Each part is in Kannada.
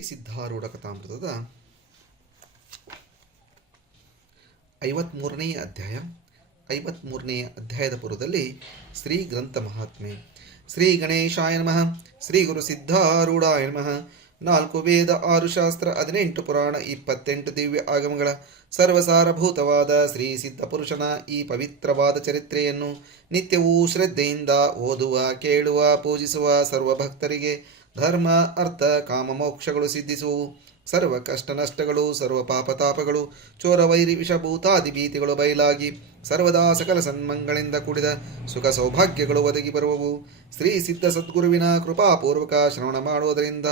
ಸಿದ್ಧಾರೂಢ ಕಥಾಮೃತದ 53ನೇ ಅಧ್ಯಾಯ. 53ನೇ ಅಧ್ಯಾಯದ ಪೂರ್ವದಲ್ಲಿ ಶ್ರೀ ಗ್ರಂಥ ಮಹಾತ್ಮೆ. ಶ್ರೀ ಗಣೇಶಾಯ ನಮಃ. ಶ್ರೀ ಗುರು ಸಿದ್ಧಾರೂಢಾಯ ನಮಃ. 4 ವೇದ, 6 ಶಾಸ್ತ್ರ, 18 ಪುರಾಣ, 28 ದಿವ್ಯ ಆಗಮಗಳ ಸರ್ವಸಾರಭೂತವಾದ ಶ್ರೀ ಸಿದ್ಧ ಪುರುಷನ ಈ ಪವಿತ್ರವಾದ ಚರಿತ್ರೆಯನ್ನು ನಿತ್ಯವೂ ಶ್ರದ್ಧೆಯಿಂದ ಓದುವ, ಕೇಳುವ, ಪೂಜಿಸುವ ಸರ್ವ ಭಕ್ತರಿಗೆ ಧರ್ಮ, ಅರ್ಥ, ಕಾಮ, ಮೋಕ್ಷಗಳು ಸಿದ್ಧಿಸುವು. ಸರ್ವ ಕಷ್ಟ ನಷ್ಟಗಳು, ಸರ್ವ ಪಾಪತಾಪಗಳು, ಚೋರ, ವೈರಿ, ವಿಷಭೂತಾದಿ ಭೀತಿಗಳು ಬಯಲಾಗಿ ಸರ್ವದಾ ಸಕಲ ಸನ್ಮಂಗಳಿಂದ ಕೂಡಿದ ಸುಖ ಸೌಭಾಗ್ಯಗಳು ಒದಗಿ ಬರುವವು. ಶ್ರೀ ಸಿದ್ಧ ಸದ್ಗುರುವಿನ ಕೃಪಾಪೂರ್ವಕ ಶ್ರವಣ ಮಾಡುವುದರಿಂದ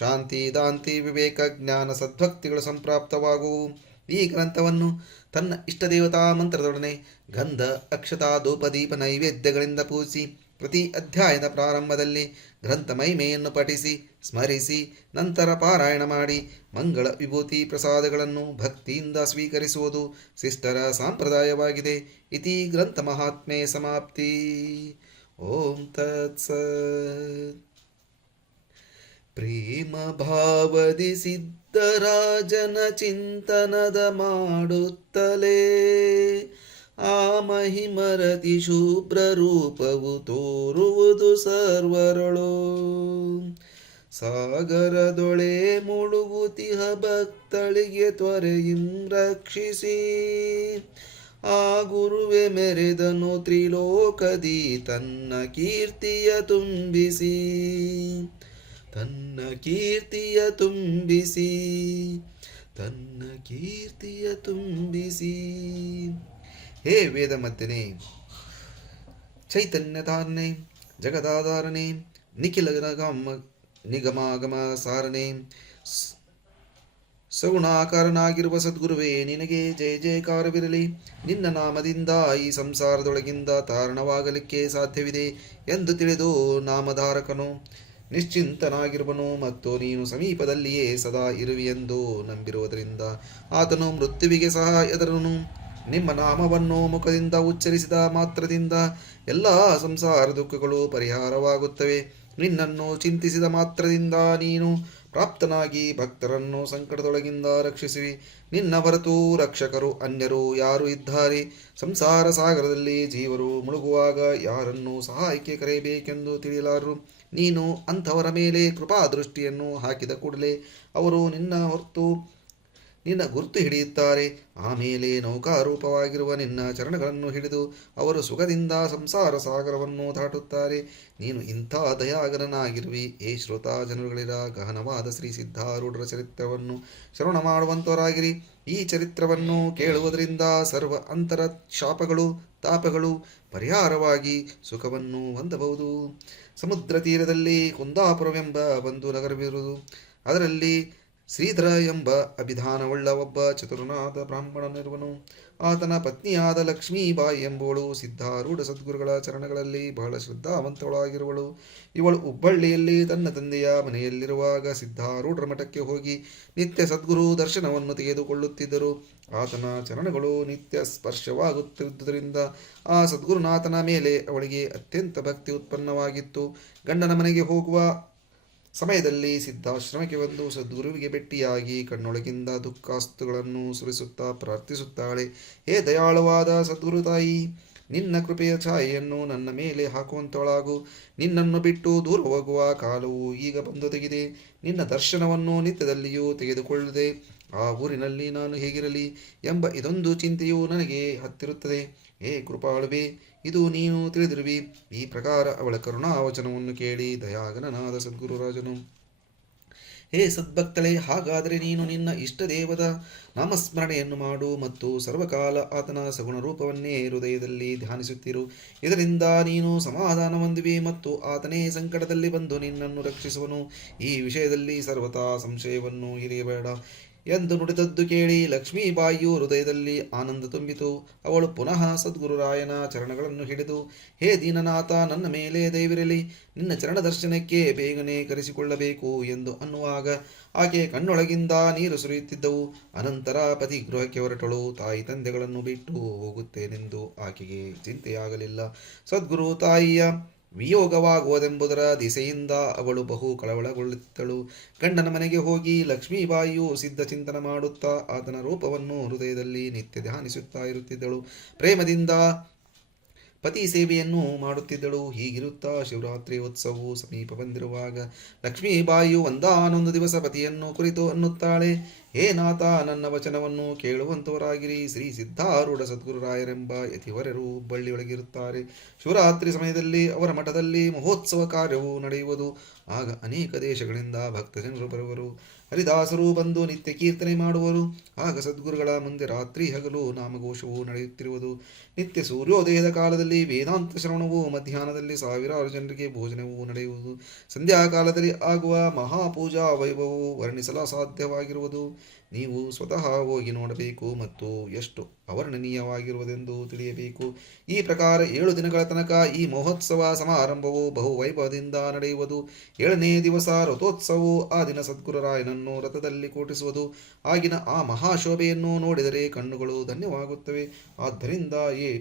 ಶಾಂತಿ, ದಾಂತಿ, ವಿವೇಕ, ಜ್ಞಾನ, ಸದ್ಭಕ್ತಿಗಳು ಸಂಪ್ರಾಪ್ತವಾಗುವು. ಈ ಗ್ರಂಥವನ್ನು ತನ್ನ ಇಷ್ಟದೇವತಾ ಮಂತ್ರದೊಡನೆ ಗಂಧ, ಅಕ್ಷತಾ, ಧೂಪ, ದೀಪ, ನೈವೇದ್ಯಗಳಿಂದ ಪೂಜಿಸಿ ಪ್ರತಿ ಅಧ್ಯಾಯದ ಪ್ರಾರಂಭದಲ್ಲಿ ಗ್ರಂಥ ಮಹಿಮೆಯನ್ನು ಪಠಿಸಿ ಸ್ಮರಿಸಿ ನಂತರ ಪಾರಾಯಣ ಮಾಡಿ ಮಂಗಳ ವಿಭೂತಿ ಪ್ರಸಾದಗಳನ್ನು ಭಕ್ತಿಯಿಂದ ಸ್ವೀಕರಿಸುವುದು ಶಿಷ್ಟರ ಸಂಪ್ರದಾಯವಾಗಿದೆ. ಇತಿ ಗ್ರಂಥ ಮಹಾತ್ಮೆ ಸಮಾಪ್ತಿ. ಓಂ ತತ್ಸತ್. ಪ್ರೇಮ ಭಾವದಿ ಸಿದ್ಧರಾಜನ ಚಿಂತನದ ಮಾಡುತ್ತಲೇ ಆ ಮಹಿಮರತಿ ಶುಭ್ರ ರೂಪವು ತೋರುವುದು ಸರ್ವರಳು. ಸಾಗರದೊಳೆ ಮುಳುಗುತಿಹ ಭಕ್ತಳಿಗೆ ತ್ವರೆಯಿಂ ರಕ್ಷಿಸಿ ಆ ಗುರುವೆ ಮೆರೆದನು ತ್ರಿಲೋಕದಿ ತನ್ನ ಕೀರ್ತಿಯ ತುಂಬಿಸಿ. ತನ್ನ ಕೀರ್ತಿಯ ತುಂಬಿಸಿ, ತನ್ನ ಕೀರ್ತಿಯ ತುಂಬಿಸಿ. ಹೇ ವೇದ ಮಧ್ಯನೆ, ಚೈತನ್ಯತಾರನೆ, ಜಗದಾಧಾರನೆ, ನಿಖಿಲ ನಿಗಮಾಗಮ ಸಾರನೆ, ಸಗುಣಾಕಾರನಾಗಿರುವ ಸದ್ಗುರುವೇ, ನಿನಗೆ ಜಯ ಜಯಕಾರವಿರಲಿ. ನಿನ್ನ ನಾಮದಿಂದ ಈ ಸಂಸಾರದೊಳಗಿಂದ ತಾರಣವಾಗಲಿಕ್ಕೆ ಸಾಧ್ಯವಿದೆ ಎಂದು ತಿಳಿದು ನಾಮಧಾರಕನು ನಿಶ್ಚಿಂತನಾಗಿರುವನು ಮತ್ತು ನೀನು ಸಮೀಪದಲ್ಲಿಯೇ ಸದಾ ಇರುವಿಯೆಂದು ನಂಬಿರುವುದರಿಂದ ಆತನು ಮೃತ್ಯುವಿಗೆ ಸಹ ಎದರನು. ನಿಮ್ಮ ನಾಮವನ್ನು ಮುಖದಿಂದ ಉಚ್ಚರಿಸಿದ ಮಾತ್ರದಿಂದ ಎಲ್ಲ ಸಂಸಾರ ದುಃಖಗಳು ಪರಿಹಾರವಾಗುತ್ತವೆ. ನಿನ್ನನ್ನು ಚಿಂತಿಸಿದ ಮಾತ್ರದಿಂದ ನೀನು ಪ್ರಾಪ್ತನಾಗಿ ಭಕ್ತರನ್ನು ಸಂಕಟದೊಳಗಿಂದ ರಕ್ಷಿಸುವಿ. ನಿನ್ನ ಹೊರತು ರಕ್ಷಕರು ಅನ್ಯರು ಯಾರು ಇದ್ದಾರೆ? ಸಂಸಾರ ಸಾಗರದಲ್ಲಿ ಜೀವರು ಮುಳುಗುವಾಗ ಯಾರನ್ನು ಸಹಾಯಕ್ಕೆ ಕರೆಯಬೇಕೆಂದು ತಿಳಿಯಲಾರರು. ನೀನು ಅಂಥವರ ಮೇಲೆ ಕೃಪಾದೃಷ್ಟಿಯನ್ನು ಹಾಕಿದ ಕೂಡಲೇ ಅವರು ನಿನ್ನ ಗುರ್ತು ಹಿಡಿಯುತ್ತಾರೆ. ಆಮೇಲೆ ನೌಕಾರೂಪವಾಗಿರುವ ನಿನ್ನ ಚರಣಗಳನ್ನು ಹಿಡಿದು ಅವರು ಸುಖದಿಂದ ಸಂಸಾರ ಸಾಗರವನ್ನು ದಾಟುತ್ತಾರೆ. ನೀನು ಇಂಥ ದಯಾಗರನಾಗಿರುವಿ. ಏ ಶ್ರೋತಾ ಜನರುಗಳಿರ ಗಹನವಾದ ಶ್ರೀ ಸಿದ್ಧಾರೂಢರ ಚರಿತ್ರವನ್ನು ಶ್ರವಣ ಮಾಡುವಂತವರಾಗಿರಿ. ಈ ಚರಿತ್ರವನ್ನು ಕೇಳುವುದರಿಂದ ಸರ್ವ ಅಂತರ ಶಾಪಗಳು, ತಾಪಗಳು ಪರಿಹಾರವಾಗಿ ಸುಖವನ್ನು ಹೊಂದಬಹುದು. ಸಮುದ್ರ ತೀರದಲ್ಲಿ ಕುಂದಾಪುರವೆಂಬ ಒಂದು ನಗರವಿರುವುದು. ಅದರಲ್ಲಿ ಶ್ರೀಧರ ಎಂಬ ಅಭಿಧಾನವುಳ್ಳ ಒಬ್ಬ ಚತುರನಾದ ಬ್ರಾಹ್ಮಣನಿರುವನು. ಆತನ ಪತ್ನಿಯಾದ ಲಕ್ಷ್ಮೀಬಾಯಿ ಎಂಬುವಳು ಸಿದ್ಧಾರೂಢ ಸದ್ಗುರುಗಳ ಚರಣಗಳಲ್ಲಿ ಬಹಳ ಶ್ರದ್ಧಾವಂತಳಾಗಿರುವಳು. ಇವಳು ಹುಬ್ಬಳ್ಳಿಯಲ್ಲಿ ತನ್ನ ತಂದೆಯ ಮನೆಯಲ್ಲಿರುವಾಗ ಸಿದ್ಧಾರೂಢರ ಮಠಕ್ಕೆ ಹೋಗಿ ನಿತ್ಯ ಸದ್ಗುರು ದರ್ಶನವನ್ನು ತೆಗೆದುಕೊಳ್ಳುತ್ತಿದ್ದರು. ಆತನ ಚರಣಗಳು ನಿತ್ಯ ಸ್ಪರ್ಶವಾಗುತ್ತಿದ್ದುದರಿಂದ ಆ ಸದ್ಗುರುನಾಥನ ಮೇಲೆ ಅವಳಿಗೆ ಅತ್ಯಂತ ಭಕ್ತಿ ಉತ್ಪನ್ನವಾಗಿತ್ತು. ಗಂಡನ ಮನೆಗೆ ಹೋಗುವ ಸಮಯದಲ್ಲಿ ಸಿದ್ಧಾಶ್ರಮಕ್ಕೆ ಬಂದು ಸದ್ಗುರುವಿಗೆ ಭೇಟಿಯಾಗಿ ಕಣ್ಣೊಳಗಿಂದ ದುಃಖಾಸ್ತುಗಳನ್ನು ಸುರಿಸುತ್ತಾ ಪ್ರಾರ್ಥಿಸುತ್ತಾಳೆ. ಹೇ ದಯಾಳುವಾದ ಸದ್ಗುರು ತಾಯಿ, ನಿನ್ನ ಕೃಪೆಯ ಛಾಯೆಯನ್ನು ನನ್ನ ಮೇಲೆ ಹಾಕುವಂತಳಾಗು. ನಿನ್ನನ್ನು ಬಿಟ್ಟು ದೂರ ಹೋಗುವ ಕಾಲವು ಈಗ ಬಂದೊದಗಿದೆ. ನಿನ್ನ ದರ್ಶನವನ್ನು ನಿತ್ಯದಲ್ಲಿಯೂ ತೆಗೆದುಕೊಳ್ಳದೆ ಆ ಊರಿನಲ್ಲಿ ನಾನು ಹೇಗಿರಲಿ ಎಂಬ ಇದೊಂದು ಚಿಂತೆಯು ನನಗೆ ಹತ್ತಿರುತ್ತದೆ. ಹೇ ಕೃಪಾಳುವೆ, ಇದು ನೀನು ತಿಳಿದಿರುವಿ. ಈ ಪ್ರಕಾರ ಅವಳ ಕರುಣಾವಚನವನ್ನು ಕೇಳಿ ದಯಾಗನನಾದ ಸದ್ಗುರುರಾಜನು, ಹೇ ಸದ್ಭಕ್ತಳೆ, ಹಾಗಾದರೆ ನೀನು ನಿನ್ನ ಇಷ್ಟದೇವದ ನಾಮಸ್ಮರಣೆಯನ್ನು ಮಾಡು ಮತ್ತು ಸರ್ವಕಾಲ ಆತನ ಸಗುಣ ರೂಪವನ್ನೇ ಹೃದಯದಲ್ಲಿ ಧ್ಯಾನಿಸುತ್ತಿರು. ಇದರಿಂದ ನೀನು ಸಮಾಧಾನ ಹೊಂದುವಿ ಮತ್ತು ಆತನೇ ಸಂಕಟದಲ್ಲಿ ಬಂದು ನಿನ್ನನ್ನು ರಕ್ಷಿಸುವನು. ಈ ವಿಷಯದಲ್ಲಿ ಸರ್ವತಾ ಸಂಶಯವನ್ನು ಇರಿಯಬೇಡ ಎಂದು ನುಡಿದದ್ದು ಕೇಳಿ ಲಕ್ಷ್ಮೀಬಾಯಿಯು ಹೃದಯದಲ್ಲಿ ಆನಂದ ತುಂಬಿತು. ಅವಳು ಪುನಃ ಸದ್ಗುರುರಾಯನ ಚರಣಗಳನ್ನು ಹಿಡಿದು, ಹೇ ದೀನನಾಥ, ನನ್ನ ಮೇಲೆ ದಯವಿರಲಿ, ನಿನ್ನ ಚರಣ ದರ್ಶನಕ್ಕೆ ಬೇಗನೆ ಕರೆಸಿಕೊಳ್ಳಬೇಕು ಎಂದು ಅನ್ನುವಾಗ ಆಕೆ ಕಣ್ಣೊಳಗಿಂದ ನೀರು ಸುರಿಯುತ್ತಿದ್ದವು. ಅನಂತರ ಪತಿ ಗೃಹಕ್ಕೆ ಹೊರಟಳು. ತಾಯಿ ತಂದೆಗಳನ್ನು ಬಿಟ್ಟು ಹೋಗುತ್ತೇನೆಂದು ಆಕೆಗೆ ಚಿಂತೆಯಾಗಲಿಲ್ಲ. ಸದ್ಗುರು ತಾಯಿಯ ವಿಯೋಗವಾಗುವುದೆಂಬುದರ ದಿಸೆಯಿಂದ ಅವಳು ಬಹು ಕಳವಳಗೊಳ್ಳುತ್ತಳು. ಗಂಡನ ಮನೆಗೆ ಹೋಗಿ ಲಕ್ಷ್ಮೀಬಾಯಿಯು ಸಿದ್ಧ ಚಿಂತನ ಮಾಡುತ್ತಾ ಆತನ ರೂಪವನ್ನು ಹೃದಯದಲ್ಲಿ ನಿತ್ಯ ಧ್ಯಾನಿಸುತ್ತಾ ಇರುತ್ತಿದ್ದಳು. ಪ್ರೇಮದಿಂದ ಪತಿ ಸೇವೆಯನ್ನು ಮಾಡುತ್ತಿದ್ದಳು. ಹೀಗಿರುತ್ತಾ ಶಿವರಾತ್ರಿ ಉತ್ಸವವು ಸಮೀಪ ಬಂದಿರುವಾಗ ಲಕ್ಷ್ಮೀಬಾಯಿಯು ಒಂದಾನೊಂದು ದಿವಸ ಪತಿಯನ್ನು ಕುರಿತು ಅನ್ನುತ್ತಾಳೆ, ಹೇ ನಾಥ, ನನ್ನ ವಚನವನ್ನು ಕೇಳುವಂತವರಾಗಿರಿ. ಶ್ರೀ ಸಿದ್ಧಾರೂಢ ಸದ್ಗುರುರಾಯರೆಂಬ ಯತಿವರರು ಹುಬ್ಬಳ್ಳಿಯೊಳಗಿರುತ್ತಾರೆ. ಶಿವರಾತ್ರಿ ಸಮಯದಲ್ಲಿ ಅವರ ಮಠದಲ್ಲಿ ಮಹೋತ್ಸವ ಕಾರ್ಯವು ನಡೆಯುವುದು. ಆಗ ಅನೇಕ ದೇಶಗಳಿಂದ ಭಕ್ತಜನರು ಬರುವರು. ಹರಿದಾಸರು ಬಂದು ನಿತ್ಯ ಕೀರ್ತನೆ ಮಾಡುವರು. ಆಗ ಸದ್ಗುರುಗಳ ಮುಂದೆ ರಾತ್ರಿ ಹಗಲು ನಾಮಘೋಷವು ನಡೆಯುತ್ತಿರುವುದು. ನಿತ್ಯ ಸೂರ್ಯೋದಯದ ಕಾಲದಲ್ಲಿ ವೇದಾಂತ ಶ್ರವಣವು, ಮಧ್ಯಾಹ್ನದಲ್ಲಿ ಸಾವಿರಾರು ಜನರಿಗೆ ಭೋಜನವೂ ನಡೆಯುವುದು. ಸಂಧ್ಯಾಕಾಲದಲ್ಲಿ ಆಗುವ ಮಹಾಪೂಜಾ ವೈಭವವು ವರ್ಣಿಸಲು ಅಸಾಧ್ಯವಾಗಿರುವುದು. ನೀವು ಸ್ವತಃ ಹೋಗಿ ನೋಡಬೇಕು ಮತ್ತು ಎಷ್ಟು ಅವರ್ಣನೀಯವಾಗಿರುವುದೆಂದು ತಿಳಿಯಬೇಕು. ಈ ಪ್ರಕಾರ 7 ದಿನಗಳ ತನಕ ಈ ಮಹೋತ್ಸವ ಸಮಾರಂಭವು ಬಹು ವೈಭವದಿಂದ ನಡೆಯುವುದು. 7ನೇ ದಿವಸ ರಥೋತ್ಸವವು. ಆ ದಿನ ಸದ್ಗುರುರಾಯನನ್ನು ರಥದಲ್ಲಿ ಕೂಟಿಸುವುದು. ಆಗಿನ ಆ ಮಹಾಶೋಭೆಯನ್ನು ನೋಡಿದರೆ ಕಣ್ಣುಗಳು ಧನ್ಯವಾಗುತ್ತವೆ. ಆದ್ದರಿಂದ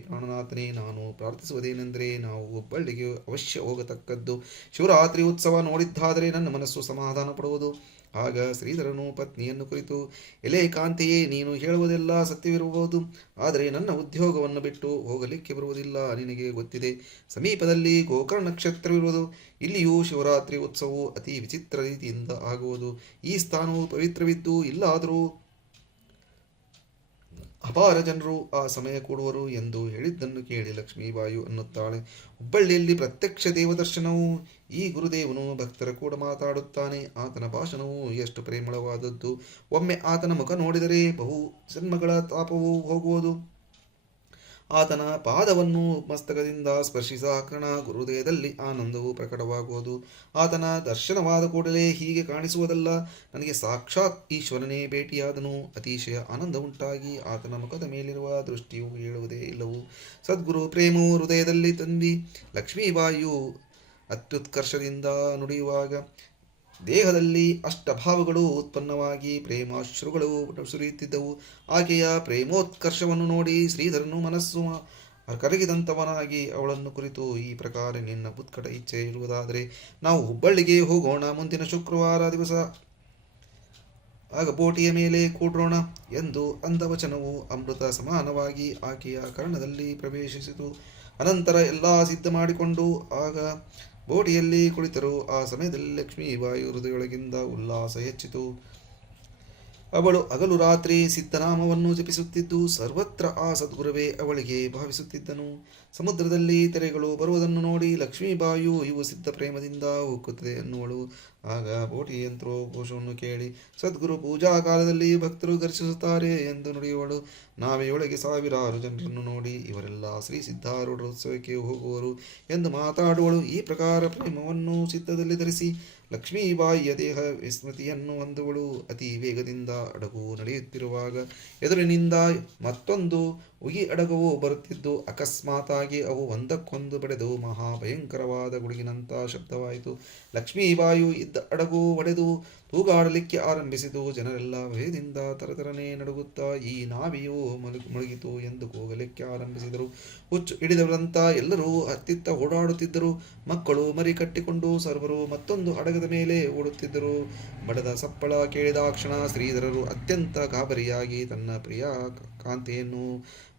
ಪ್ರಾಣನಾಥನೇ, ನಾನು ಪ್ರಾರ್ಥಿಸುವುದೇನೆಂದರೆ ನಾವು ಹುಬ್ಬಳ್ಳಿಗೆ ಅವಶ್ಯ ಹೋಗತಕ್ಕದ್ದು. ಶಿವರಾತ್ರಿ ಉತ್ಸವ ನೋಡಿದ್ದಾದರೆ ನನ್ನ ಮನಸ್ಸು ಸಮಾಧಾನ ಪಡುವುದು. ಆಗ ಶ್ರೀಧರನು ಪತ್ನಿಯನ್ನು ಕುರಿತು, ಎಲೆ ಕಾಂತೆಯೇ, ನೀನು ಹೇಳುವುದೆಲ್ಲ ಸತ್ಯವಿರಬಹುದು, ಆದರೆ ನನ್ನ ಉದ್ಯೋಗವನ್ನು ಬಿಟ್ಟು ಹೋಗಲಿಕ್ಕೆ ಬರುವುದಿಲ್ಲ. ನಿನಗೆ ಗೊತ್ತಿದೆ, ಸಮೀಪದಲ್ಲಿ ಗೋಕರ್ಣ ನಕ್ಷತ್ರವಿರುವುದು. ಇಲ್ಲಿಯೂ ಶಿವರಾತ್ರಿ ಉತ್ಸವವು ಅತಿ ವಿಚಿತ್ರ ರೀತಿಯಿಂದ ಆಗುವುದು. ಈ ಸ್ಥಾನವು ಪವಿತ್ರವಿದ್ದು ಇಲ್ಲಾದರೂ ಅಪಾರ ಜನರು ಆ ಸಮಯ ಕೂಡುವರು ಎಂದು ಹೇಳಿದ್ದನ್ನು ಕೇಳಿ ಲಕ್ಷ್ಮೀಬಾಯಿ ಅನ್ನುತ್ತಾಳೆ, ಹುಬ್ಬಳ್ಳಿಯಲ್ಲಿ ಪ್ರತ್ಯಕ್ಷ ದೇವದರ್ಶನವು. ಈ ಗುರುದೇವನು ಭಕ್ತರ ಕೂಡ ಮಾತಾಡುತ್ತಾನೆ. ಆತನ ಭಾಷಣವು ಎಷ್ಟು ಪ್ರೇಮಳವಾದದ್ದು. ಒಮ್ಮೆ ಆತನ ಮುಖ ನೋಡಿದರೆ ಬಹು ಜನ್ಮಗಳ ತಾಪವು ಹೋಗುವುದು. ಆತನ ಪಾದವನ್ನು ಮಸ್ತಕದಿಂದ ಸ್ಪರ್ಶಿಸಾಕ್ಷಣ ಗುರುದೇಹದಲ್ಲಿ ಆನಂದವು ಪ್ರಕಟವಾಗುವುದು. ಆತನ ದರ್ಶನವಾದ ಕೂಡಲೇ ಹೀಗೆ ಕಾಣಿಸುವುದಲ್ಲ, ನನಗೆ ಸಾಕ್ಷಾತ್ ಈಶ್ವರನೇ ಭೇಟಿಯಾದನು. ಅತಿಶಯ ಆನಂದ ಉಂಟಾಗಿ ಆತನ ಮುಖದ ಮೇಲಿರುವ ದೃಷ್ಟಿಯು ಹೇಳುವುದೇ ಇಲ್ಲವು. ಸದ್ಗುರು ಪ್ರೇಮವು ಹೃದಯದಲ್ಲಿ ತುಂಬಿ ಲಕ್ಷ್ಮೀಬಾಯಿಯು ಅತ್ಯುತ್ಕರ್ಷದಿಂದ ನುಡಿಯುವಾಗ ದೇಹದಲ್ಲಿ ಅಷ್ಟಭಾವಗಳು ಉತ್ಪನ್ನವಾಗಿ ಪ್ರೇಮಾಶ್ರುಗಳು ಸುರಿಯುತ್ತಿದ್ದವು. ಆಕೆಯ ಪ್ರೇಮೋತ್ಕರ್ಷವನ್ನು ನೋಡಿ ಶ್ರೀಧರನು ಮನಸ್ಸು ಕರಗಿದಂಥವನಾಗಿ ಅವಳನ್ನು ಕುರಿತು ಈ ಪ್ರಕಾರ, ನಿನ್ನ ಉತ್ಕಟ ಇಚ್ಛೆ ಇರುವುದಾದರೆ ನಾವು ಹುಬ್ಬಳ್ಳಿಗೆ ಹೋಗೋಣ. ಮುಂದಿನ ಶುಕ್ರವಾರ ದಿವಸ ಆಗ ಬೋಟಿಯ ಮೇಲೆ ಕೂಡೋಣ ಎಂದು ಅಂದ ವಚನವು ಅಮೃತ ಸಮಾನವಾಗಿ ಆಕೆಯ ಕರ್ಣದಲ್ಲಿ ಪ್ರವೇಶಿಸಿತು. ಅನಂತರ ಎಲ್ಲ ಸಿದ್ಧ ಮಾಡಿಕೊಂಡು ಆಗ ಬೋಟಿಯಲ್ಲಿ ಕುಳಿತರು. ಆ ಸಮಯದಲ್ಲಿ ಲಕ್ಷ್ಮೀಬಾಯಿ ಹೃದಯೊಳಗಿಂದ ಉಲ್ಲಾಸ ಹೆಚ್ಚಿತು. ಅವಳು ಹಗಲು ರಾತ್ರಿ ಸಿದ್ಧನಾಮವನ್ನು ಜಪಿಸುತ್ತಿದ್ದು ಸರ್ವತ್ರ ಆ ಸದ್ಗುರುವೇ ಅವಳಿಗೆ ಭಾವಿಸುತ್ತಿದ್ದನು. ಸಮುದ್ರದಲ್ಲಿ ತೆರೆಗಳು ಬರುವುದನ್ನು ನೋಡಿ ಲಕ್ಷ್ಮೀಬಾಯಿಯು ಇವು ಸಿದ್ಧ ಪ್ರೇಮದಿಂದ ಉಕ್ಕುತ್ತದೆ ಎನ್ನುವಳು. ಆಗ ಬೋಟಿ ಯಂತ್ರೋಘೋಷವನ್ನು ಕೇಳಿ ಸದ್ಗುರು ಪೂಜಾ ಕಾಲದಲ್ಲಿ ಭಕ್ತರು ದರ್ಶಿಸುತ್ತಾರೆ ಎಂದು ನುಡಿಯುವಳು. ನಾವೆಯೊಳಗೆ ಸಾವಿರಾರು ಜನರನ್ನು ನೋಡಿ ಇವರೆಲ್ಲ ಶ್ರೀ ಸಿದ್ಧಾರೂಢ ಉತ್ಸವಕ್ಕೆ ಹೋಗುವರು ಎಂದು ಮಾತಾಡುವಳು. ಈ ಪ್ರಕಾರ ಪ್ರೇಮವನ್ನು ಚಿತ್ತದಲ್ಲಿ ಧರಿಸಿ ಲಕ್ಷ್ಮೀಬಾಯಿಯ ದೇಹ ವಿಸ್ಮೃತಿಯನ್ನು ಹೊಂದುವಳು. ಅತಿ ವೇಗದಿಂದ ಅಡಗು ನಡೆಯುತ್ತಿರುವಾಗ ಎದುರಿನಿಂದ ಮತ್ತೊಂದು ಉಗಿ ಅಡಗವು ಬರುತ್ತಿದ್ದು ಅಕಸ್ಮಾತಾಗಿ ಅವು ಒಂದಕ್ಕೊಂದು ಬಡೆದು ಮಹಾಭಯಂಕರವಾದ ಗುಡುಗಿನಂಥ ಶಬ್ದವಾಯಿತು. ಲಕ್ಷ್ಮೀಬಾಯು ಇದ್ದ ಅಡಗು ಒಡೆದು ತೂಗಾಡಲಿಕ್ಕೆ ಆರಂಭಿಸಿತು. ಜನರೆಲ್ಲ ಭಯದಿಂದ ತರತರನೆ ನಡುಗುತ್ತಾ ಈ ನಾವಿಯು ಮುಳುಗಿತು ಎಂದು ಕೂಗಲಿಕ್ಕೆ ಆರಂಭಿಸಿದರು. ಹುಚ್ಚು ಹಿಡಿದವರಂತ ಎಲ್ಲರೂ ಹತ್ತಿತ್ತ ಓಡಾಡುತ್ತಿದ್ದರು. ಮಕ್ಕಳು ಮರಿ ಕಟ್ಟಿಕೊಂಡು ಸರ್ವರು ಮತ್ತೊಂದು ಹಡಗದ ಮೇಲೆ ಓಡುತ್ತಿದ್ದರು. ಬಡದ ಸಪ್ಪಳ ಕೇಳಿದಾಕ್ಷಣ ಶ್ರೀಧರರು ಅತ್ಯಂತ ಗಾಬರಿಯಾಗಿ ತನ್ನ ಪ್ರಿಯ ಕಾಂತೆಯನ್ನು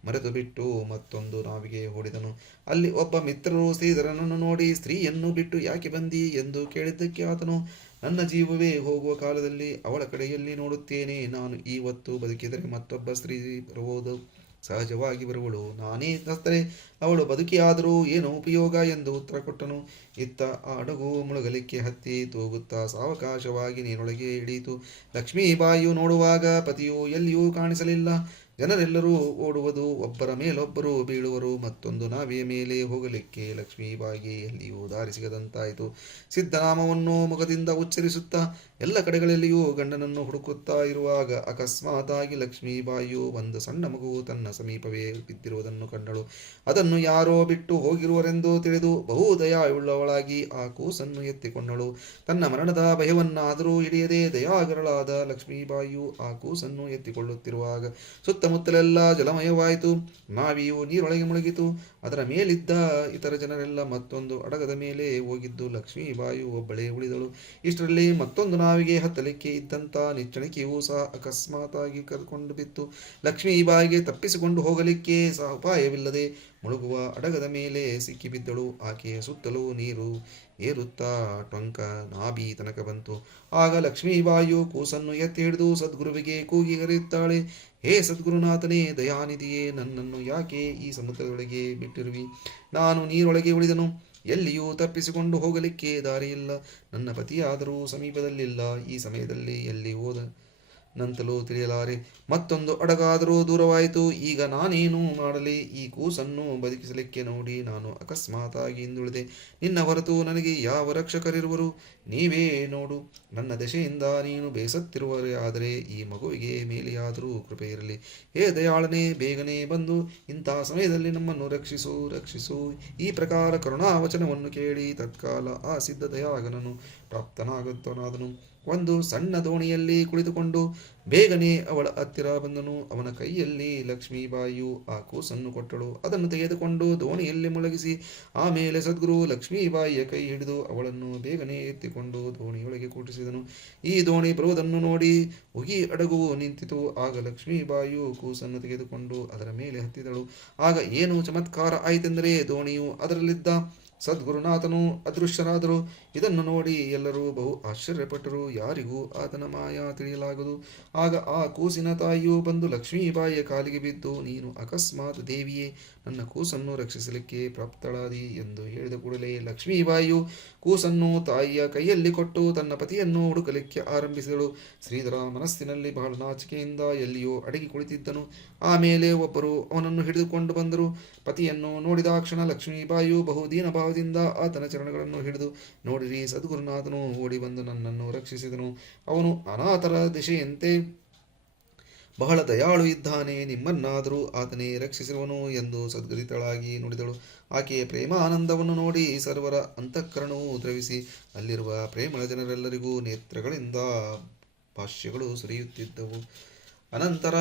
ಮರೆತು ಬಿಟ್ಟು ಮತ್ತೊಂದು ನಾವಿಗೆ ಓಡಿದನು. ಅಲ್ಲಿ ಒಬ್ಬ ಮಿತ್ರರು ಶ್ರೀಧರನನ್ನು ನೋಡಿ, ಸ್ತ್ರೀಯನ್ನು ಬಿಟ್ಟು ಯಾಕೆ ಬಂದಿ ಎಂದು ಕೇಳಿದ್ದಕ್ಕೆ ಆತನು, ನನ್ನ ಜೀವವೇ ಹೋಗುವ ಕಾಲದಲ್ಲಿ ಅವಳ ಕಡೆಯಲ್ಲಿ ನೋಡುತ್ತೇನೆ. ನಾನು ಇವತ್ತು ಬದುಕಿದರೆ ಮತ್ತೊಬ್ಬ ಸ್ತ್ರೀ ಬರುವುದು, ಸಹಜವಾಗಿ ಬರುವಳು. ನಾನೇ ಸತ್ತರೆ ಅವಳು ಬದುಕಿಯಾದರೂ ಏನು ಉಪಯೋಗ ಎಂದು ಉತ್ತರ ಕೊಟ್ಟನು. ಇತ್ತ ಆ ಹಡಗು ಮುಳುಗಲಿಕ್ಕೆ ಹತ್ತಿ ತೂಗುತ್ತಾ ಸಾವಕಾಶವಾಗಿ ನೀರೊಳಗೆ ಇಳಿಯಿತು. ಲಕ್ಷ್ಮೀಬಾಯಿಯು ನೋಡುವಾಗ ಪತಿಯು ಎಲ್ಲಿಯೂ ಕಾಣಿಸಲಿಲ್ಲ. ಜನರೆಲ್ಲರೂ ಓಡುವುದು, ಒಬ್ಬರ ಮೇಲೊಬ್ಬರು ಬೀಳುವರು. ಮತ್ತೊಂದು ನಾವಿಯ ಮೇಲೆ ಹೋಗಲಿಕ್ಕೆ ಲಕ್ಷ್ಮೀಬಾಯಿಗೆ ಎಲ್ಲಿಯೂ ದಾರಿ ಸಿಗದಂತಾಯಿತು. ಸಿದ್ಧನಾಮವನ್ನು ಮುಖದಿಂದ ಉಚ್ಚರಿಸುತ್ತಾ ಎಲ್ಲ ಕಡೆಗಳಲ್ಲಿಯೂ ಗಂಡನನ್ನು ಹುಡುಕುತ್ತಾ ಇರುವಾಗ ಅಕಸ್ಮಾತಾಗಿ ಲಕ್ಷ್ಮೀಬಾಯಿಯು ಒಂದು ಸಣ್ಣ ಮಗು ತನ್ನ ಸಮೀಪವೇ ಬಿದ್ದಿರುವುದನ್ನು ಕಂಡಳು. ಅದನ್ನು ಯಾರೋ ಬಿಟ್ಟು ಹೋಗಿರುವರೆಂದು ತಿಳಿದು ಬಹು ದಯಾವುಳ್ಳವಳಾಗಿ ಆ ಕೂಸನ್ನು ಎತ್ತಿಕೊಂಡಳು. ತನ್ನ ಮರಣದ ಭಯವನ್ನಾದರೂ ಹಿಡಿಯದೆ ದಯಾಗರಳಾದ ಲಕ್ಷ್ಮೀಬಾಯಿಯು ಆ ಕೂಸನ್ನು ಎತ್ತಿಕೊಳ್ಳುತ್ತಿರುವಾಗ ಸುತ್ತಮುತ್ತ ಸುತ್ತಮುತ್ತಲೆಲ್ಲ ಜಲಮಯವಾಯಿತು. ನಾವಿಯು ನೀರೊಳಗೆ ಮುಳುಗಿತು. ಅದರ ಮೇಲಿದ್ದ ಇತರ ಜನರೆಲ್ಲ ಮತ್ತೊಂದು ಅಡಗದ ಮೇಲೆ ಹೋಗಿದ್ದು ಲಕ್ಷ್ಮೀಬಾಯಿ ಒಬ್ಬಳೇ ಉಳಿದಳು. ಇಷ್ಟರಲ್ಲಿ ಮತ್ತೊಂದು ನಾವಿಗೆ ಹತ್ತಲಿಕ್ಕೆ ಇದ್ದಂಥ ನಿಚ್ಚಣಿಕೆಯೂ ಸಹ ಅಕಸ್ಮಾತಾಗಿ ಕದ್ಕೊಂಡು ಬಿತ್ತು. ಲಕ್ಷ್ಮೀಬಾಯಿಗೆ ತಪ್ಪಿಸಿಕೊಂಡು ಹೋಗಲಿಕ್ಕೆ ಸಹ ಉಪಾಯವಿಲ್ಲದೆ ಮುಳುಗುವ ಅಡಗದ ಮೇಲೆ ಸಿಕ್ಕಿಬಿದ್ದಳು. ಆಕೆಯ ಸುತ್ತಲೂ ನೀರು ಏರುತ್ತಾ ಟೊಂಕ ನಾಭಿ ತನಕ ಬಂತು. ಆಗ ಲಕ್ಷ್ಮೀಬಾಯಿಯು ಕೂಸನ್ನು ಎತ್ತಿ ಹಿಡಿದು ಸದ್ಗುರುವಿಗೆ ಕೂಗಿ ಕರೆಯುತ್ತಾಳೆ. ಹೇ ಸದ್ಗುರುನಾಥನೇ, ದಯಾನಿಧಿಯೇ, ನನ್ನನ್ನು ಯಾಕೆ ಈ ಸಮುದ್ರದೊಳಗೆ ಬಿಟ್ಟಿರುವಿ? ನಾನು ನೀರೊಳಗೆ ಉಳಿದನು. ಎಲ್ಲಿಯೂ ತಪ್ಪಿಸಿಕೊಂಡು ಹೋಗಲಿಕ್ಕೆ ದಾರಿಯಿಲ್ಲ. ನನ್ನ ಪತಿಯಾದರೂ ಸಮೀಪದಲ್ಲಿಲ್ಲ. ಈ ಸಮಯದಲ್ಲಿ ಎಲ್ಲಿ ಹೋದ ನಂತಲೂ ತಿಳಿಯಲಾರೆ. ಮತ್ತೊಂದು ಅಡಗಾದರೂ ದೂರವಾಯಿತು. ಈಗ ನಾನೇನು ಮಾಡಲಿ? ಈ ಕೂಸನ್ನು ಬದುಕಿಸಲಿಕ್ಕೆ ನೋಡಿ ನಾನು ಅಕಸ್ಮಾತಾಗಿ ಹಿಂದುಳಿದೆ. ನಿನ್ನ ಹೊರತು ನನಗೆ ಯಾವ ರಕ್ಷಕರಿರುವರು? ನೀವೇ ನೋಡು. ನನ್ನ ದಶೆಯಿಂದ ನೀನು ಬೇಸತ್ತಿರುವರೆ ಆದರೆ ಈ ಮಗುವಿಗೆ ಮೇಲೆಯಾದರೂ ಕೃಪೆ ಇರಲಿ. ಹೇ ದಯಾಳನೆ, ಬೇಗನೆ ಬಂದು ಇಂಥ ಸಮಯದಲ್ಲಿ ನಮ್ಮನ್ನು ರಕ್ಷಿಸು, ರಕ್ಷಿಸು. ಈ ಪ್ರಕಾರ ಕರುಣಾವಚನವನ್ನು ಕೇಳಿ ತತ್ಕಾಲ ಆ ಸಿದ್ಧ ದಯಾಗನನು ಪ್ರಾಪ್ತನಾಗುತ್ತನಾದನು. ಒಂದು ಸಣ್ಣ ದೋಣಿಯಲ್ಲಿ ಕುಳಿತುಕೊಂಡು ಬೇಗನೆ ಅವಳ ಹತ್ತಿರ ಬಂದನು. ಅವನ ಕೈಯಲ್ಲಿ ಲಕ್ಷ್ಮೀಬಾಯಿಯು ಆ ಕೂಸನ್ನು ಕೊಟ್ಟಳು. ಅದನ್ನು ತೆಗೆದುಕೊಂಡು ದೋಣಿಯಲ್ಲಿ ಮುಳುಗಿಸಿ ಆಮೇಲೆ ಸದ್ಗುರು ಲಕ್ಷ್ಮೀಬಾಯಿಯ ಕೈ ಹಿಡಿದು ಅವಳನ್ನು ಬೇಗನೆ ಎತ್ತಿಕೊಂಡು ದೋಣಿಯೊಳಗೆ ಕೂಡಿಸಿದನು. ಈ ದೋಣಿ ಬರುವುದನ್ನು ನೋಡಿ ಉಗಿ ಅಡಗು ನಿಂತಿತು. ಆಗ ಲಕ್ಷ್ಮೀಬಾಯಿಯು ಕೂಸನ್ನು ತೆಗೆದುಕೊಂಡು ಅದರ ಮೇಲೆ ಹತ್ತಿದಳು. ಆಗ ಏನು ಚಮತ್ಕಾರ ಆಯಿತೆಂದರೆ ದೋಣಿಯು ಅದರಲ್ಲಿದ್ದ ಸದ್ಗುರುನಾಥನು ಅದೃಶ್ಯರಾದರು. ಇದನ್ನು ನೋಡಿ ಎಲ್ಲರೂ ಬಹು ಆಶ್ಚರ್ಯಪಟ್ಟರು. ಯಾರಿಗೂ ಆತನ ಮಾಯ ತಿಳಿಯಲಾಗದು. ಆಗ ಆ ಕೂಸಿನ ತಾಯಿಯು ಬಂದು ಲಕ್ಷ್ಮೀಬಾಯಿಯ ಕಾಲಿಗೆ ಬಿದ್ದು, ನೀನು ಅಕಸ್ಮಾತ್ ದೇವಿಯೇ, ನನ್ನ ಕೂಸನ್ನು ರಕ್ಷಿಸಲಿಕ್ಕೆ ಪ್ರಾಪ್ತಳಾದಿ ಎಂದು ಹೇಳಿದ ಕೂಡಲೇ ಲಕ್ಷ್ಮೀಬಾಯಿಯು ಕೂಸನ್ನು ತಾಯಿಯ ಕೈಯಲ್ಲಿ ಕೊಟ್ಟು ತನ್ನ ಪತಿಯನ್ನು ಹುಡುಕಲಿಕ್ಕೆ ಆರಂಭಿಸಿದಳು. ಶ್ರೀಧರ ಮನಸ್ಸಿನಲ್ಲಿ ಬಹಳ ನಾಚಿಕೆಯಿಂದ ಎಲ್ಲಿಯೋ ಅಡಗಿ ಕುಳಿತಿದ್ದನು. ಆಮೇಲೆ ಒಬ್ಬರು ಅವನನ್ನು ಹಿಡಿದುಕೊಂಡು ಬಂದರು. ಪತಿಯನ್ನು ನೋಡಿದಾಕ್ಷಣ ಲಕ್ಷ್ಮೀಬಾಯಿಯು ಬಹು ದೀನಭಾವದಿಂದ ಆತನ ಚರಣಗಳನ್ನು ಹಿಡಿದು, ನೋಡಿರಿ, ಸದ್ಗುರುನಾಥನು ಓಡಿ ಬಂದು ನನ್ನನ್ನು ರಕ್ಷಿಸಿದನು. ಅವನು ಅನಾಥರ ದಿಶೆಯಂತೆ ಬಹಳ ದಯಾಳು ಇದ್ದಾನೆ. ನಿಮ್ಮನ್ನಾದರೂ ಆತನೇ ರಕ್ಷಿಸಿರುವನು ಎಂದು ಸದ್ಗದಿತಳಾಗಿ ನುಡಿದಳು. ಆಕೆಯ ಪ್ರೇಮಾನಂದವನ್ನು ನೋಡಿ ಸರ್ವರ ಅಂತಃಕರಣವು ದ್ರವಿಸಿ ಅಲ್ಲಿರುವ ಪ್ರೇಮಳ ಜನರೆಲ್ಲರಿಗೂ ನೇತ್ರಗಳಿಂದ ಭಾಷ್ಯಗಳು ಸುರಿಯುತ್ತಿದ್ದವು. ಅನಂತರ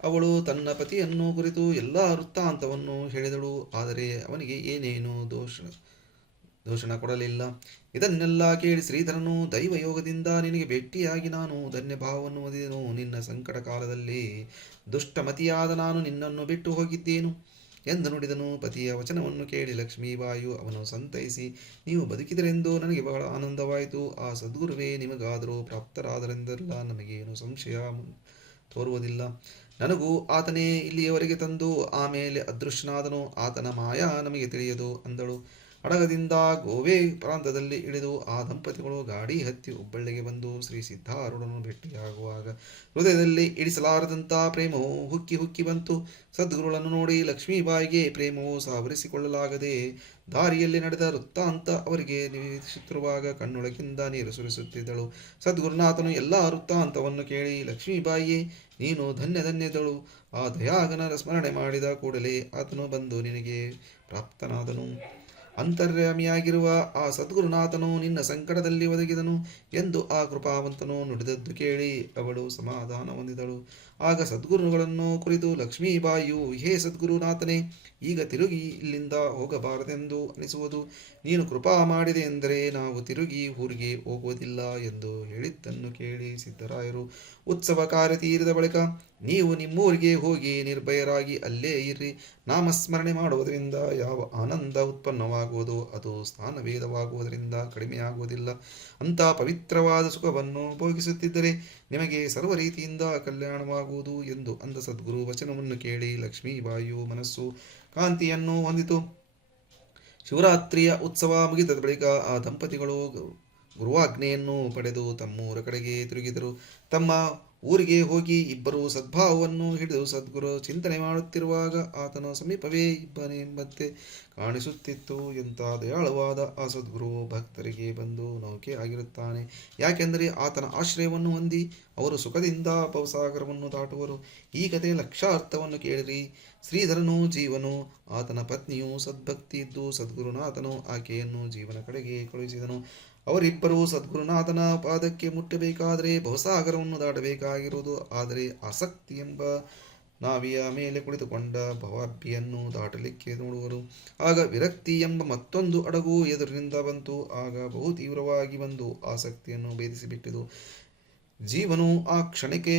ಅವಳು ತನ್ನ ಪತಿಯನ್ನು ಕುರಿತು ಎಲ್ಲ ವೃತ್ತಾಂತವನ್ನು ಹೇಳಿದಳು. ಆದರೆ ಅವನಿಗೆ ಏನೇನೂ ದೂಷಣ ಕೊಡಲಿಲ್ಲ. ಇದನ್ನೆಲ್ಲ ಕೇಳಿ ಶ್ರೀಧರನು, ದೈವಯೋಗದಿಂದ ನಿನಗೆ ಭೇಟಿಯಾಗಿ ನಾನು ಧನ್ಯಭಾವವನ್ನು ಹೊಂದಿದೆನು. ನಿನ್ನ ಸಂಕಟ ಕಾಲದಲ್ಲಿ ದುಷ್ಟಮತಿಯಾದ ನಾನು ನಿನ್ನನ್ನು ಬಿಟ್ಟು ಹೋಗಿದ್ದೇನು ಎಂದು ನುಡಿದನು. ಪತಿಯ ವಚನವನ್ನು ಕೇಳಿ ಲಕ್ಷ್ಮೀಬಾಯಿಯು ಅವನು ಸಂತೈಸಿ, ನೀವು ಬದುಕಿದರೆಂದು ನನಗೆ ಬಹಳ ಆನಂದವಾಯಿತು. ಆ ಸದ್ಗುರುವೇ ನಿಮಗಾದರೂ ಪ್ರಾಪ್ತರಾದರೆಂದೆಲ್ಲ ನಮಗೇನು ಸಂಶಯ ತೋರುವುದಿಲ್ಲ. ನನಗೂ ಆತನೇ ಇಲ್ಲಿಯವರೆಗೆ ತಂದು ಆಮೇಲೆ ಅದೃಶ್ಯನಾದನು. ಆತನ ಮಾಯಾ ನಮಗೆ ತಿಳಿಯದು ಅಂದಳು. ಅಡಗದಿಂದ ಗೋವೆ ಪ್ರಾಂತದಲ್ಲಿ ಇಳಿದು ಆ ದಂಪತಿಗಳು ಗಾಡಿ ಹತ್ತಿ ಹುಬ್ಬಳ್ಳಿಗೆ ಬಂದು ಶ್ರೀ ಸಿದ್ಧಾರೂಢನು ಭೇಟಿಯಾಗುವಾಗ ಹೃದಯದಲ್ಲಿ ಇಡಿಸಲಾರದಂಥ ಪ್ರೇಮವು ಹುಕ್ಕಿ ಹುಕ್ಕಿ ಬಂತು. ಸದ್ಗುರುಗಳನ್ನು ನೋಡಿ ಲಕ್ಷ್ಮೀಬಾಯಿಗೆ ಪ್ರೇಮವು ಸಾವರಿಸಿಕೊಳ್ಳಲಾಗದೆ ದಾರಿಯಲ್ಲಿ ನಡೆದ ವೃತ್ತಾಂತ ಅವರಿಗೆ ನಿವೇದಿಸುತ್ತಿರುವಾಗ ಕಣ್ಣೊಳಗಿಂದ ನೀರು ಸುರಿಸುತ್ತಿದ್ದಳು. ಸದ್ಗುರುನಾಥನು ಎಲ್ಲ ವೃತ್ತಾಂತವನ್ನು ಕೇಳಿ, ಲಕ್ಷ್ಮೀಬಾಯಿಯೇ, ನೀನು ಧನ್ಯದಳು. ಆ ದಯಾಗನರ ಸ್ಮರಣೆ ಮಾಡಿದ ಕೂಡಲೇ ಆತನು ಬಂದು ನಿನಗೆ ಪ್ರಾಪ್ತನಾದನು. ಅಂತರ್ಯಾಮಿಯಾಗಿರುವ ಆ ಸದ್ಗುರುನಾಥನು ನಿನ್ನ ಸಂಕಟದಲ್ಲಿ ಒದಗಿದನು ಎಂದು ಆ ಕೃಪಾವಂತನು ನುಡಿದದ್ದು ಕೇಳಿ ಅವಳು ಸಮಾಧಾನ ಹೊಂದಿದಳು. ಆಗ ಸದ್ಗುರುಗಳನ್ನು ಕುರಿತು ಲಕ್ಷ್ಮೀಬಾಯಿಯು, ಹೇ ಸದ್ಗುರುನಾಥನೇ, ಈಗ ತಿರುಗಿ ಇಲ್ಲಿಂದ ಹೋಗಬಾರದೆಂದು ಅನಿಸುವುದು. ನೀನು ಕೃಪಾ ಮಾಡಿದೆ ಎಂದರೆ ನಾವು ತಿರುಗಿ ಊರಿಗೆ ಹೋಗುವುದಿಲ್ಲ ಎಂದು ಹೇಳಿದ್ದನ್ನು ಕೇಳಿ ಸಿದ್ಧರಾಯರು, ಉತ್ಸವ ಕಾರ್ಯ ತೀರಿದ ಬಳಿಕ ನೀವು ನಿಮ್ಮೂರಿಗೆ ಹೋಗಿ ನಿರ್ಭಯರಾಗಿ ಅಲ್ಲೇ ಇರ್ರಿ. ನಾಮಸ್ಮರಣೆ ಮಾಡುವುದರಿಂದ ಯಾವ ಆನಂದ ಉತ್ಪನ್ನವಾಗುವುದೋ ಅದು ಸ್ನಾನಭೇದವಾಗುವುದರಿಂದ ಕಡಿಮೆಯಾಗುವುದಿಲ್ಲ. ಅಂಥ ಪವಿತ್ರವಾದ ಸುಖವನ್ನು ಭೋಗಿಸುತ್ತಿದ್ದರೆ ನಿಮಗೆ ಸರ್ವ ರೀತಿಯಿಂದ ಕಲ್ಯಾಣವಾಗುವುದು ಎಂದು ಅಂದ ಸದ್ಗುರು ವಚನವನ್ನು ಕೇಳಿ ಲಕ್ಷ್ಮೀಬಾಯಿಯು ಮನಸ್ಸು ಕಾಂತಿಯನ್ನು ಹೊಂದಿತು. ಶಿವರಾತ್ರಿಯ ಉತ್ಸವ ಮುಗಿದ ಬಳಿಕ ಆ ದಂಪತಿಗಳು ಗುರುವಾಜ್ಞೆಯನ್ನು ಪಡೆದು ತಮ್ಮೂರ ಕಡೆಗೆ ತಿರುಗಿದರು. ತಮ್ಮ ಊರಿಗೆ ಹೋಗಿ ಇಬ್ಬರು ಸದ್ಭಾವವನ್ನು ಹಿಡಿದು ಸದ್ಗುರು ಚಿಂತನೆ ಮಾಡುತ್ತಿರುವಾಗ ಆತನ ಸಮೀಪವೇ ಇಬ್ಬನೆಂಬಂತೆ ಕಾಣಿಸುತ್ತಿತ್ತು. ಎಂಥ ದಯಾಳವಾದ ಆ ಸದ್ಗುರು ಭಕ್ತರಿಗೆ ಬಂದು ನೌಕೆ ಆಗಿರುತ್ತಾನೆ. ಯಾಕೆಂದರೆ ಆತನ ಆಶ್ರಯವನ್ನು ಹೊಂದಿ ಅವರು ಸುಖದಿಂದ ಭವಸಾಗರವನ್ನು ದಾಟುವರು. ಈ ಕಥೆಯ ಲಕ್ಷಾರ್ಥವನ್ನು ಕೇಳಿರಿ. ಶ್ರೀಧರನು ಜೀವನು, ಆತನ ಪತ್ನಿಯು ಸದ್ಭಕ್ತಿ ಇದ್ದು ಸದ್ಗುರುನಾಥನು ಆಕೆಯನ್ನು ಜೀವನ ಕಡೆಗೆ ಕಳುಹಿಸಿದನು. ಅವರಿಬ್ಬರೂ ಸದ್ಗುರುನಾಥನ ಪಾದಕ್ಕೆ ಮುಟ್ಟಬೇಕಾದರೆ ಭವಸಾಗರವನ್ನು ದಾಟಬೇಕಾಗಿರುವುದು. ಆದರೆ ಆಸಕ್ತಿ ಎಂಬ ನಾವಿಯ ಮೇಲೆ ಕುಳಿತುಕೊಂಡ ಭವಾಬ್ಬಿಯನ್ನು ದಾಟಲಿಕ್ಕೆ ನೋಡುವರು. ಆಗ ವಿರಕ್ತಿ ಎಂಬ ಮತ್ತೊಂದು ಅಡಗು ಎದುರಿನಿಂದ ಬಂತು. ಆಗ ಬಹು ತೀವ್ರವಾಗಿ ಬಂದು ಆಸಕ್ತಿಯನ್ನು ಭೇದಿಸಿಬಿಟ್ಟಿತು. ಜೀವನು ಆ ಕ್ಷಣಕ್ಕೆ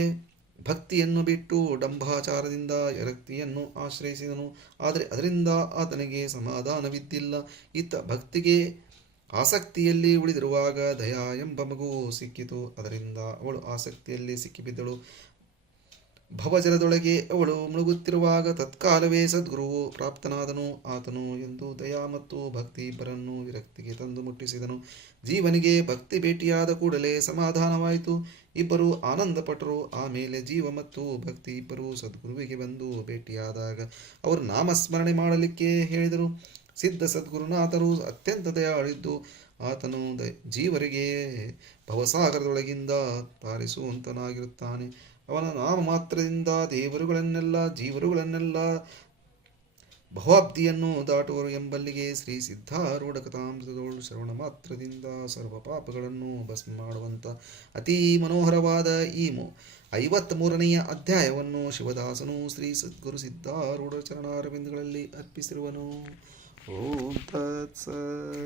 ಭಕ್ತಿಯನ್ನು ಬಿಟ್ಟು ಡಂಭಾಚಾರದಿಂದ ವಿರಕ್ತಿಯನ್ನು ಆಶ್ರಯಿಸಿದನು. ಆದರೆ ಅದರಿಂದ ಆತನಿಗೆ ಸಮಾಧಾನವಿದ್ದಿಲ್ಲ. ಇತ್ತ ಭಕ್ತಿಗೆ ಆಸಕ್ತಿಯಲ್ಲಿ ಉಳಿದಿರುವಾಗ ದಯಾ ಎಂಬ ಮಗು ಸಿಕ್ಕಿತು. ಅದರಿಂದ ಅವಳು ಆಸಕ್ತಿಯಲ್ಲಿ ಸಿಕ್ಕಿಬಿದ್ದಳು. ಭವಜಲದೊಳಗೆ ಅವಳು ಮುಳುಗುತ್ತಿರುವಾಗ ತತ್ಕಾಲವೇ ಸದ್ಗುರುವು ಪ್ರಾಪ್ತನಾದನು. ಆತನು ಎಂದು ದಯಾ ಮತ್ತು ಭಕ್ತಿ ಇಬ್ಬರನ್ನು ವಿರಕ್ತಿಗೆ ತಂದು ಮುಟ್ಟಿಸಿದನು. ಜೀವನಿಗೆ ಭಕ್ತಿ ಭೇಟಿಯಾದ ಕೂಡಲೇ ಸಮಾಧಾನವಾಯಿತು. ಇಬ್ಬರು ಆನಂದಪಟ್ಟರು. ಆಮೇಲೆ ಜೀವ ಮತ್ತು ಭಕ್ತಿ ಇಬ್ಬರು ಸದ್ಗುರುವಿಗೆ ಬಂದು ಭೇಟಿಯಾದಾಗ ಅವರು ನಾಮಸ್ಮರಣೆ ಮಾಡಲಿಕ್ಕೆ ಹೇಳಿದರು. ಸಿದ್ಧ ಸದ್ಗುರುನಾಥರು ಅತ್ಯಂತ ದಯಾಳಿದ್ದು ಆತನು ಜೀವರಿಗೆ ಭವಸಾಗರದೊಳಗಿಂದ ತಾರಿಸುವಂತನಾಗಿರುತ್ತಾನೆ. ಅವನ ನಾಮ ಮಾತ್ರದಿಂದ ದೇವರುಗಳನ್ನೆಲ್ಲ ಜೀವರುಗಳನ್ನೆಲ್ಲ ಭವಾಬ್ದಿಯನ್ನು ದಾಟುವರು ಎಂಬಲ್ಲಿಗೆ ಶ್ರೀ ಸಿದ್ಧಾರೂಢ ಕಥಾಮೃತದೋಳು ಶ್ರವಣ ಮಾತ್ರದಿಂದ ಸರ್ವ ಪಾಪಗಳನ್ನು ಭಸ್ಮ ಮಾಡುವಂಥ ಅತೀ ಮನೋಹರವಾದ ಈ 53ನೆಯ ಅಧ್ಯಾಯವನ್ನು ಶಿವದಾಸನು ಶ್ರೀ ಸದ್ಗುರು ಸಿದ್ಧಾರೂಢ ಚರಣಾರವಿಂದಗಳಲ್ಲಿ ಅರ್ಪಿಸಿರುವನು. ಓಂ ತತ್ಸತ್.